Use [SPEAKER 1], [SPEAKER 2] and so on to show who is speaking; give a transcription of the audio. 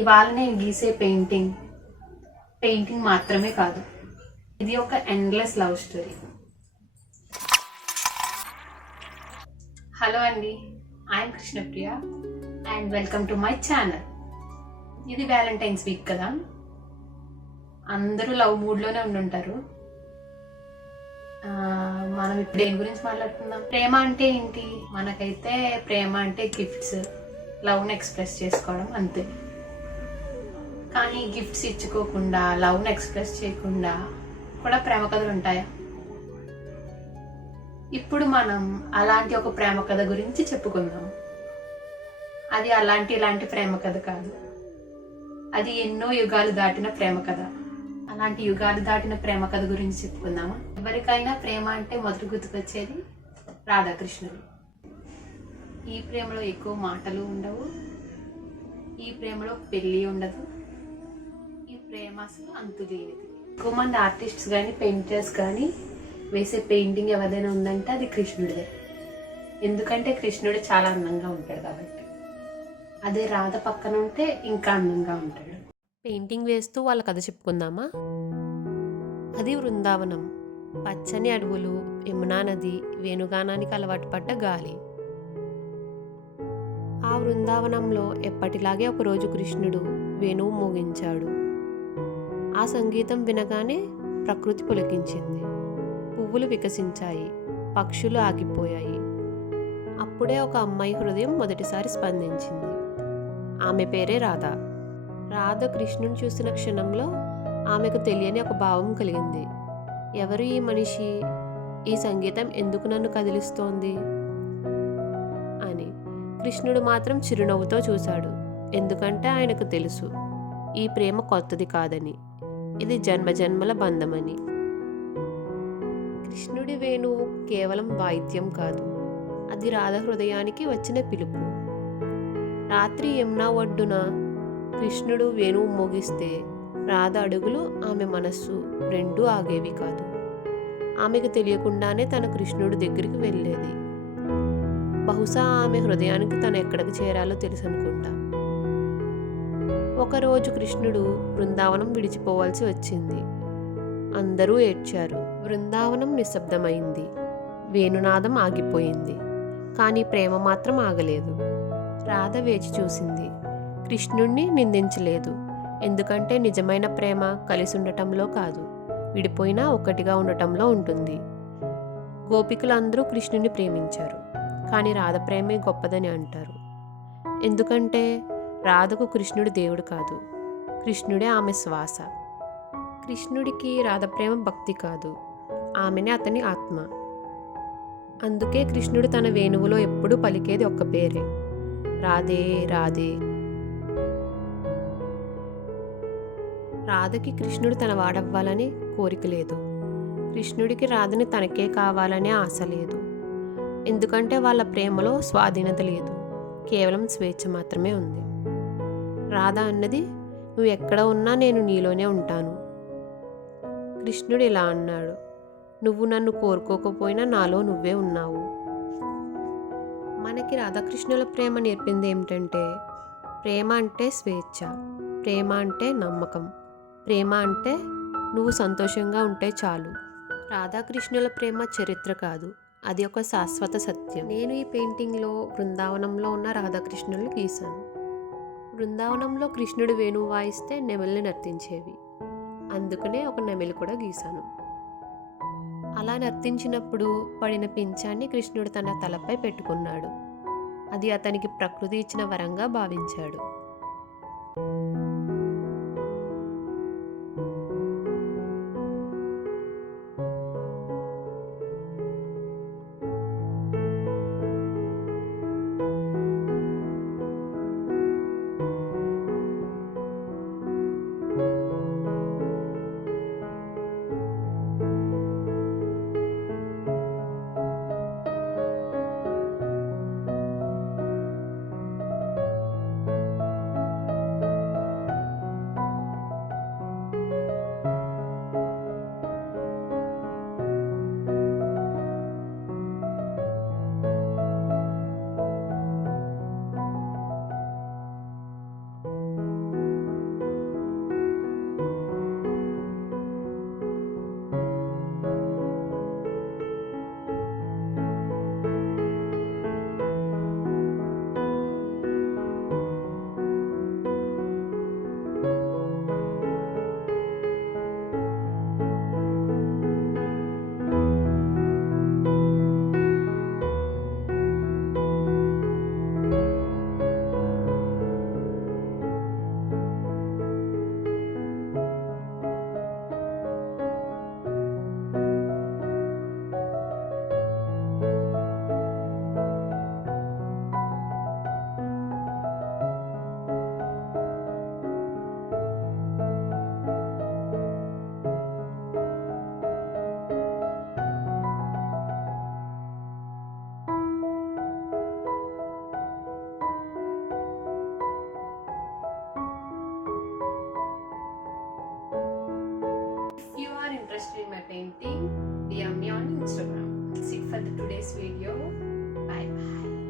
[SPEAKER 1] ఇవాళ నేను గీసే పెయింటింగ్ పెయింటింగ్ మాత్రమే కాదు ఇది ఒక ఎండ్లెస్ లవ్ స్టోరీ హలో అండి I'm Krishnapriya and welcome to my channel ఇది వ్యాలంటైన్స్ వీక్ కదా. అందరూ లవ్ మూడ్లోనే ఉండుంటారు. మనం ఇప్పుడు దేని గురించి మాట్లాడుకుందాం? ప్రేమ అంటే ఏంటి? మనకైతే ప్రేమ అంటే గిఫ్ట్స్ లవ్ని ఎక్స్ప్రెస్ చేసుకోవడం అంతే. కానీ గిఫ్ట్స్ ఇచ్చుకోకుండా లవ్ని ఎక్స్ప్రెస్ చేయకుండా కూడా ప్రేమ కథలు ఉంటాయా? ఇప్పుడు మనం అలాంటి ఒక ప్రేమ కథ గురించి చెప్పుకుందాం. అది అలాంటి ఇలాంటి ప్రేమ కథ కాదు. అది ఎన్నో యుగాలు దాటిన ప్రేమ కథ. అలాంటి యుగాలు దాటిన ప్రేమ కథ గురించి చెప్పుకుందామా? ఎవరికైనా ప్రేమ అంటే మొదటి గుర్తుకొచ్చేది రాధాకృష్ణుడు. ఈ ప్రేమలో ఎక్కువ మాటలు ఉండవు. ఈ ప్రేమలో పెళ్ళి ఉండదు. ప్రేమ అసలు అంతులేనిది. ఎక్కువ మంది ఆర్టిస్ట్స్ కానీ పెయింటర్స్ కానీ వేసే పెయింటింగ్ ఎవరైనా ఉందంటే అది కృష్ణుడిదే. ఎందుకంటే కృష్ణుడు చాలా అందంగా ఉంటాడు కాబట్టి. అదే రాధ పక్కన ఉంటే ఇంకా అందంగా ఉంటాడు.
[SPEAKER 2] పెయింటింగ్ వేస్తూ వాళ్ళ కథ చెప్పుకుందామా? అది వృందావనం. పచ్చని అడవులు యమునా నది వేణుగానానికి అలవాటు పడ్డ గాలి. ఆ వృందావనంలో ఎప్పటిలాగే ఒకరోజు కృష్ణుడు వేణువు మోగించాడు. ఆ సంగీతం వినగానే ప్రకృతి పులకించింది. పువ్వులు వికసించాయి పక్షులు ఆగిపోయాయి. అప్పుడే ఒక అమ్మాయి హృదయం మొదటిసారి స్పందించింది. ఆమె పేరే రాధ. రాధ కృష్ణుని చూసిన క్షణంలో ఆమెకు తెలియని ఒక భావం కలిగింది. ఎవరు ఈ మనిషి? ఈ సంగీతం ఎందుకు నన్ను కదిలిస్తోంది? అని. కృష్ణుడు మాత్రం చిరునవ్వుతో చూశాడు. ఎందుకంటే ఆయనకు తెలుసు ఈ ప్రేమ కొత్తది కాదని. ఇది జన్మజన్మల బంధమని. కృష్ణుడి వేణువు కేవలం వాయిద్యం కాదు అది రాధ హృదయానికి వచ్చిన పిలుపు. రాత్రి యమునా ఒడ్డున కృష్ణుడు వేణువు మోగిస్తే రాధ అడుగులు ఆమె మనస్సు రెండూ ఆగేవి కాదు. ఆమెకు తెలియకుండానే తన కృష్ణుడి దగ్గరికి వెళ్ళేది. బహుశా ఆమె హృదయానికి తను ఎక్కడికి చేరాలో తెలుసు అనుకుంటా ఒకరోజు కృష్ణుడు బృందావనం విడిచిపోవాల్సి వచ్చింది. అందరూ ఏడ్చారు. బృందావనం నిశ్శబ్దమైంది. వేణునాదం ఆగిపోయింది. కానీ ప్రేమ మాత్రం ఆగలేదు. రాధ వేచి చూసింది. కృష్ణుణ్ణి నిందించలేదు. ఎందుకంటే నిజమైన ప్రేమ కలిసి ఉండటంలో కాదు. విడిపోయినా ఒక్కటిగా ఉండటంలో ఉంటుంది. గోపికలందరూ కృష్ణుని ప్రేమించారు. కానీ రాధ ప్రేమే గొప్పదని అంటారు. ఎందుకంటే రాధకు కృష్ణుడు దేవుడు కాదు. కృష్ణుడే ఆమె శ్వాస. కృష్ణుడికి రాధ ప్రేమ భక్తి కాదు. ఆమెనే అతని ఆత్మ. అందుకే కృష్ణుడు తన వేణువులో ఎప్పుడూ పలికేది ఒక్క పేరే. రాధే రాధే. రాధకి కృష్ణుడు తన వాడవ్వాలని కోరిక లేదు. కృష్ణుడికి రాధని తనకే కావాలనే ఆశ లేదు. ఎందుకంటే వాళ్ళ ప్రేమలో స్వాధీనత లేదు. కేవలం స్వేచ్ఛ మాత్రమే ఉంది. రాధా అన్నది? నువ్వు ఎక్కడ ఉన్నా నేను నీలోనే ఉంటాను. కృష్ణుడు ఇలా అన్నాడు. నువ్వు నన్ను కోరుకోకపోయినా నాలో నువ్వే ఉన్నావు. మనకి రాధాకృష్ణుల ప్రేమ నేర్పింది ఏమిటంటే ప్రేమ అంటే స్వేచ్ఛ ప్రేమ అంటే నమ్మకం ప్రేమ అంటే నువ్వు సంతోషంగా ఉంటే చాలు. రాధాకృష్ణుల ప్రేమ చరిత్ర కాదు అది ఒక శాశ్వత సత్యం. నేను ఈ పెయింటింగ్లో బృందావనంలో ఉన్న రాధాకృష్ణులు గీశాను. బృందావనంలో కృష్ణుడు వేణువు వాయిస్తే నెమల్ని నర్తించేవి. అందుకనే ఒక నెమలి కూడా గీశాను. అలా నర్తించినప్పుడు పడిన పింఛాన్ని కృష్ణుడు తన తలపై పెట్టుకున్నాడు. అది అతనికి ప్రకృతి ఇచ్చిన వరంగా భావించాడు.
[SPEAKER 1] Painting, DM me on Instagram. That's it for the today's video. Bye bye.